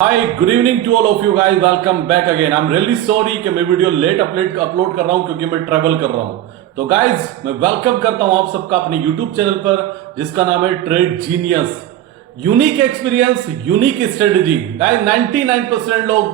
Hi good evening to all of you guys, welcome back again. I am really sorry कि मैं video late upload कर रहा हूं क्योंकि मैं ट्रैवल कर रहा हूं। तो गाइस मैं वेलकम करता हूं आप सबका अपने यूट्यूब चैनल पर जिसका नाम है trade genius. Unique experience, unique strategy. Guys 99% लोग,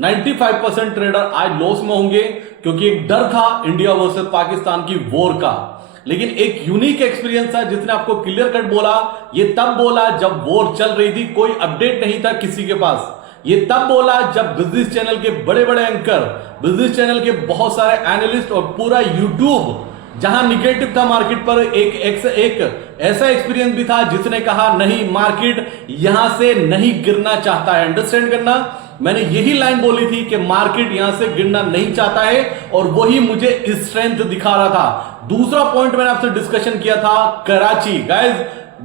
95% ट्रेडर आज लॉस में होंगे क्योंकि एक डर था इंडिया वर्सेस पाकिस्तान की वॉर का। लेकिन एक यूनिक एक्सपीरियंस था जिसने आपको क्लियर कट बोला। ये तब बोला जब वॉर चल रही थी, कोई अपडेट नहीं था किसी के पास। ये तब बोला जब बिजनेस चैनल के बड़े बड़े एंकर, बिजनेस चैनल के बहुत सारे एनालिस्ट और पूरा यूट्यूब जहां निगेटिव था मार्केट पर, एक ऐसा एक्सपीरियंस भी था जिसने कहा नहीं, मार्केट यहां से नहीं गिरना चाहता है। अंडरस्टैंड करना, मैंने यही लाइन बोली थी कि मार्केट यहां से गिरना नहीं चाहता है और वही मुझे स्ट्रेंथ दिखा रहा था। दूसरा पॉइंट मैंने आपसे डिस्कशन किया था कराची। गाइस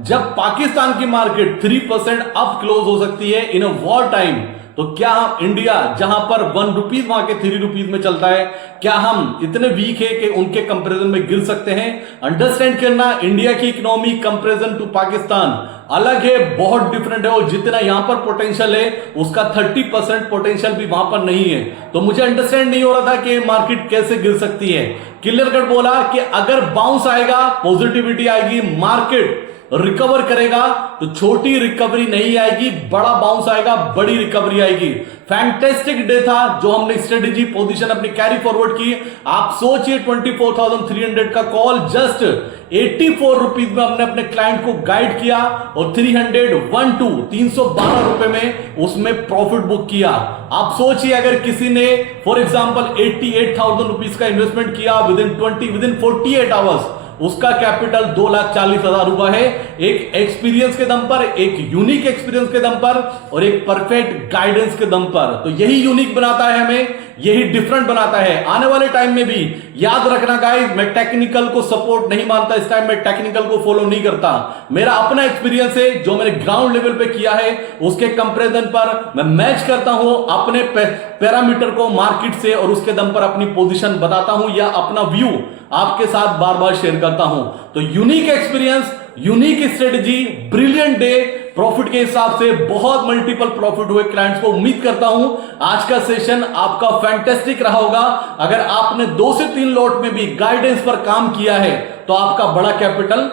जब पाकिस्तान की मार्केट 3% अप क्लोज हो सकती है इन अ वॉर टाइम, तो क्या इंडिया जहां पर 1 रुपीज वहां के 3 रुपीज में चलता है, क्या हम इतने वीक है कि उनके कंपैरिजन में गिर सकते हैं? अंडरस्टैंड करना, इंडिया की इकोनॉमी कंपैरिजन टू पाकिस्तान अलग है, बहुत डिफरेंट है। और जितना यहां पर पोटेंशियल है उसका 30% पोटेंशियल भी वहां पर नहीं है। तो मुझे अंडरस्टैंड नहीं हो रहा था कि मार्केट कैसे गिर सकती है। क्लियर कट बोला कि अगर बाउंस आएगा, पॉजिटिविटी आएगी, मार्केट रिकवर करेगा, तो छोटी रिकवरी नहीं आएगी, बड़ा बाउंस आएगा, बड़ी रिकवरी आएगी। फैंटेस्टिक डे था जो हमने स्ट्रेटेजी पोजीशन अपनी कैरी फॉरवर्ड की। आप सोचिए 24,300 का कॉल जस्ट 84 रुपीज में हमने अपने क्लाइंट को गाइड किया और 312 रुपए में उसमें प्रॉफिट बुक किया। आप सोचिए अगर किसी ने फॉर एग्जांपल 88,000 रुपीज का इन्वेस्टमेंट किया विद इन 48 आवर्स, उसका कैपिटल 2,40,000 रुपए है। एक एक्सपीरियंस के दम पर, एक यूनिक एक्सपीरियंस के दम पर और एक परफेक्ट गाइडेंस के दम पर। तो यही यूनिक बनाता है हमें, यही डिफरेंट बनाता है। आने वाले टाइम में भी याद रखना गाइस, मैं टेक्निकल को सपोर्ट नहीं मानता, इस टाइम मैं टेक्निकल को फॉलो नहीं करता। मेरा अपना एक्सपीरियंस है जो मैंने ग्राउंड लेवल पे किया है, उसके कंपैरिजन पर मैं मैच करता हूं अपने पैरामीटर को मार्केट से और उसके दम पर अपनी पोजीशन बताता हूं या अपना व्यू आपके साथ बार बार शेयर करता हूं। तो unique experience, unique strategy, brilliant day, profit के हिसाब से बहुत मल्टीपल प्रॉफिट हुए क्लाइंट्स को। उम्मीद करता हूं आज का सेशन आपका फैंटेस्टिक रहा होगा। अगर आपने 2 से 3 लॉट में भी गाइडेंस पर काम किया है तो आपका बड़ा कैपिटल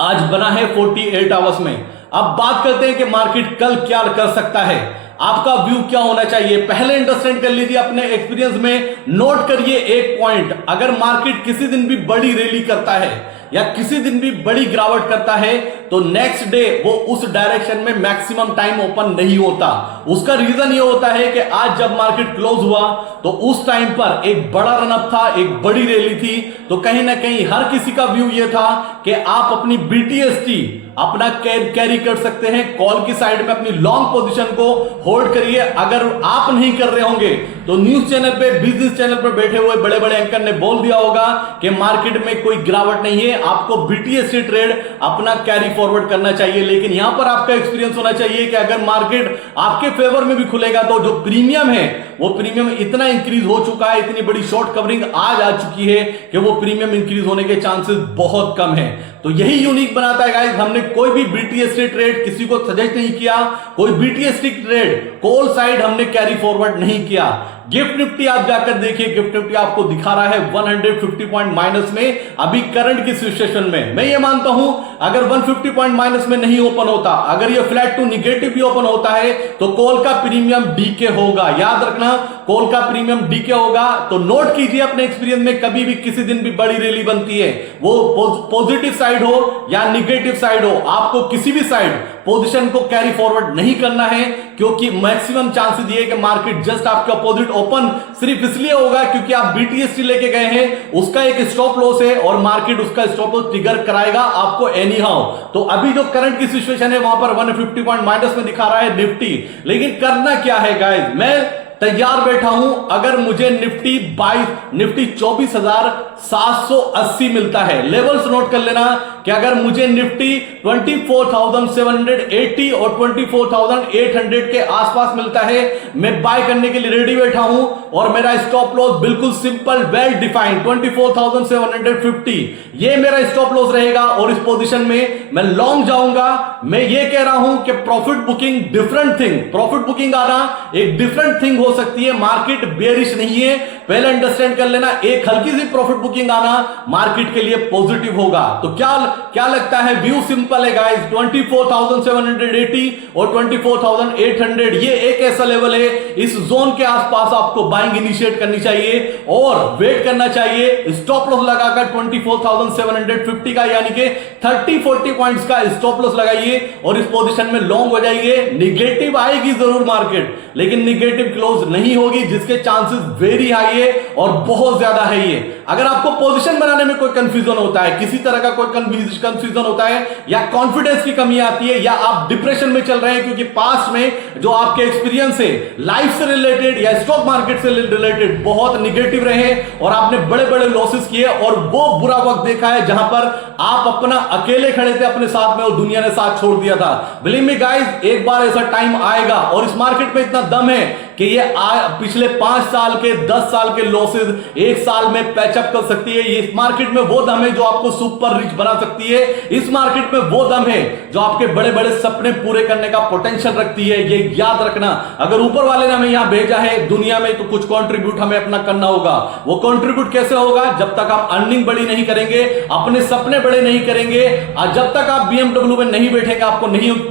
आज बना है 48 आवर्स में। अब बात करते हैं कि मार्केट कल क्या कर सकता है, आपका व्यू क्या होना चाहिए। पहले अंडरस्टैंड कर लीजिए, अपने एक्सपीरियंस में नोट करिए एक पॉइंट। अगर मार्केट किसी दिन भी बड़ी रैली करता है या किसी दिन भी बड़ी गिरावट करता है तो नेक्स्ट डे वो उस डायरेक्शन में मैक्सिमम टाइम ओपन नहीं होता। उसका रीजन ये होता है कि आज जब मार्केट क्लोज हुआ तो उस टाइम पर एक बड़ा रनअप था, एक बड़ी रैली थी। तो कहीं ना कहीं हर किसी का व्यू ये था कि आप अपनी BTST अपना कैरी कर सकते हैं, कॉल की साइड में अपनी लॉन्ग पोजीशन को होल्ड करिए। अगर आप नहीं कर रहे होंगे तो न्यूज चैनल पे, बिजनेस चैनल पर बैठे हुए बड़े बड़े एंकर ने बोल दिया होगा कि मार्केट में कोई गिरावट नहीं है, आपको BTST ट्रेड अपना कैरी फॉरवर्ड करना चाहिए। लेकिन यहां पर आपका एक्सपीरियंस होना चाहिए कि अगर मार्केट आपके फेवर में भी खुलेगा तो जो प्रीमियम है वो प्रीमियम इतना इंक्रीज हो चुका है, इतनी बड़ी शॉर्ट कवरिंग आज आ चुकी है कि वो प्रीमियम इंक्रीज होने के चांसेस बहुत कम है। तो यही यूनिक बनाता है गाइस। हमने कोई भी BTST ट्रेड किसी को सजेस्ट नहीं किया, कोई BTST ट्रेड कॉल साइड हमने कैरी फॉरवर्ड नहीं किया। गिफ्ट निफ्टी आप जाकर देखिए, गिफ्ट निफ्टी आपको दिखा रहा है 150 पॉइंट माइनस में अभी करंट की सिचुएशन में। मैं ये मानता हूं अगर 150 पॉइंट माइनस में नहीं ओपन होता, अगर ये फ्लैट टू निगेटिव भी ओपन होता है तो कॉल का प्रीमियम डीके होगा। याद रखना, कॉल का प्रीमियम डीके होगा। तो नोट कीजिए अपने एक्सपीरियंस में, कभी भी किसी दिन भी बड़ी रैली बनती है, वो पॉजिटिव साइड हो या निगेटिव साइड हो, आपको किसी भी साइड पोजीशन को कैरी फॉरवर्ड नहीं करना है क्योंकि मैक्सिमम चांसेस ये कि मार्केट जस्ट आपके अपोजिट ओपन सिर्फ इसलिए होगा क्योंकि आप BTST लेके गए हैं, उसका एक स्टॉप लॉस है और मार्केट उसका स्टॉप लॉस ट्रिगर कराएगा आपको एनी हाउ। तो अभी जो करंट की सिचुएशन है वहां पर 150 पॉइंट माइनस में दिखा रहा है निफ्टी। लेकिन करना क्या है गाइस, मैं तैयार बैठा हूं अगर मुझे निफ्टी 24,780 मिलता है। लेवल्स नोट कर लेना कि अगर मुझे निफ्टी 24,780 और 24,800 के आसपास मिलता है, मैं बाय करने के लिए रेडी बैठा हूं और मेरा स्टॉप लॉस बिल्कुल सिंपल, वेल डिफाइंड 24,750 ये मेरा स्टॉप लॉस रहेगा और इस पोजीशन में मैं लॉन्ग जाऊंगा। मैं ये कह रहा हूं कि profit booking different thing, profit booking आना एक डिफरेंट थिंग हो सकती है। मार्केट बेरिश नहीं है, पहले अंडरस्टैंड कर लेना। एक हल्की सी प्रॉफिट बुकिंग आना मार्केट के लिए पॉजिटिव होगा। तो क्या लगता है? व्यू सिंपल है गाइस, 24,780 और 24,800 ये एक ऐसा लेवल है, इस जोन के आसपास आपको बाइंग इनिशिएट करनी चाहिए और वेट करना चाहिए। स्टॉप लॉस लगाकर 24,750 का यानी कि 30-40 पॉइंट्स का स्टॉप लॉस लगाइए और इस पोजीशन में लॉन्ग हो जाइए। निगेटिव आएगी जरूर मार्केट, लेकिन निगेटिव क्लोज नहीं होगी, जिसके चांसेस वेरी हाई है और बहुत ज्यादा है ये। अगर आपको पोजीशन बनाने में कोई कंफ्यूजन होता है, किसी तरह का कोई कंफ्यूजन होता है या कॉन्फिडेंस की कमी आती है या आप डिप्रेशन में चल रहे हैं क्योंकि पास्ट में जो आपके एक्सपीरियंस है लाइफ से रिलेटेड या स्टॉक मार्केट से रिलेटेड बहुत निगेटिव रहे और आपने बड़े बड़े लॉसेस किए और वो बुरा वक्त देखा है जहां पर आप अपना अकेले खड़े थे अपने साथ में और दुनिया ने साथ छोड़ दिया था। बिलीव मी गाइस, एक बार ऐसा टाइम आएगा और इस मार्केट में इतना दम है कि ये पिछले 5 साल के 10 साल के लॉसेस एक साल में पैचअप कर सकती है। इस मार्केट में वो दम है जो आपको सुपर रिच बना सकती है। इस मार्केट में वो दम है जो आपके बड़े बड़े सपने पूरे करने का पोटेंशियल रखती है। ये याद रखना, अगर ऊपर वाले ने हमें यहां भेजा है दुनिया में तो कुछ कंट्रीब्यूट हमें अपना करना होगा। वो कंट्रीब्यूट कैसे होगा? जब तक आप अर्निंग बड़ी नहीं करेंगे, अपने सपने बड़े नहीं करेंगे, और जब तक आप बीएमडब्ल्यू में नहीं बैठेंगे आपको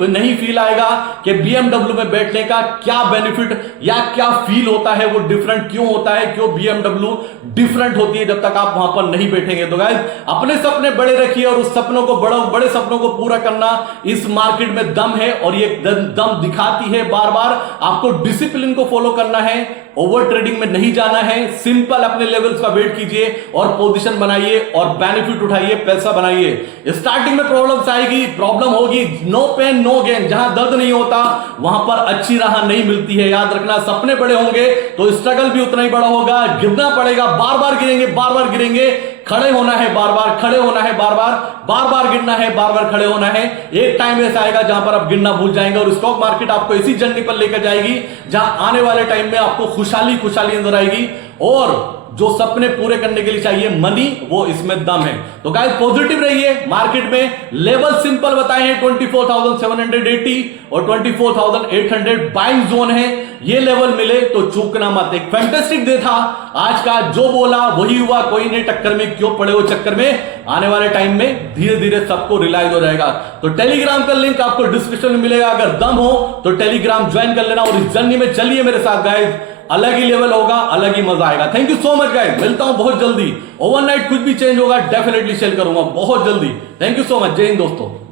नहीं फील आएगा कि बीएमडब्ल्यू में बैठने का क्या बेनिफिट या क्या फील होता है, वो डिफरेंट क्यों होता है, क्यों बीएमडब्ल्यू डिफरेंट होती है, जब तक आप वहां पर नहीं बैठेंगे। तो गाइस, अपने सपने बड़े रखिए और उस सपनों को बड़े सपनों को पूरा करना इस मार्केट में दम है और ये दम दिखाती है। बार बार आपको डिसिप्लिन को फॉलो करना है, ओवर ट्रेडिंग में नहीं जाना है, सिंपल अपने लेवल्स का वेट कीजिए और पोजीशन बनाइए और बेनिफिट उठाइए, पैसा बनाइए। स्टार्टिंग में प्रॉब्लम्स आएगी, प्रॉब्लम होगी, नो पेन नो गेन। जहां दर्द नहीं होता वहां पर अच्छी राह नहीं मिलती है, याद रखना। सपने बड़े होंगे तो स्ट्रगल भी उतना ही बड़ा होगा, गिरना पड़ेगा, बार बार गिरेंगे, खड़े होना है, बार बार खड़े होना है, बार बार गिरना है, बार बार खड़े होना है। एक टाइम ऐसा आएगा जहां पर आप गिरना भूल जाएंगे और स्टॉक मार्केट आपको इसी जर्नी पर लेकर जाएगी जहां आने वाले टाइम में आपको खुशहाली नजर आएगी और जो सपने पूरे करने के लिए चाहिए मनी, वो इसमें दम है। तो गाइस, पॉजिटिव रहिए। मार्केट में लेवल सिंपल बताए हैं, 24,780 और 24,800 बाइंग जोन है। ये लेवल मिले तो चूकना मत। एक फैंटास्टिक डे था आज का, जो बोला वही हुआ, कोई नहीं टक्कर में क्यों पड़े हो चक्कर में। आने वाले टाइम में धीरे धीरे सबको रियलाइज हो जाएगा। तो टेलीग्राम का लिंक आपको डिस्क्रिप्शन में मिलेगा, अगर दम हो तो टेलीग्राम ज्वाइन कर लेना और इस जर्नी में चलिए मेरे साथ गाइस। अलग ही लेवल होगा, अलग ही मजा आएगा। Thank you so much guys, मिलता हूं बहुत जल्दी। ओवरनाइट कुछ भी चेंज होगा डेफिनेटली शेयर करूंगा बहुत जल्दी। थैंक यू सो मच, जय हिंद दोस्तों।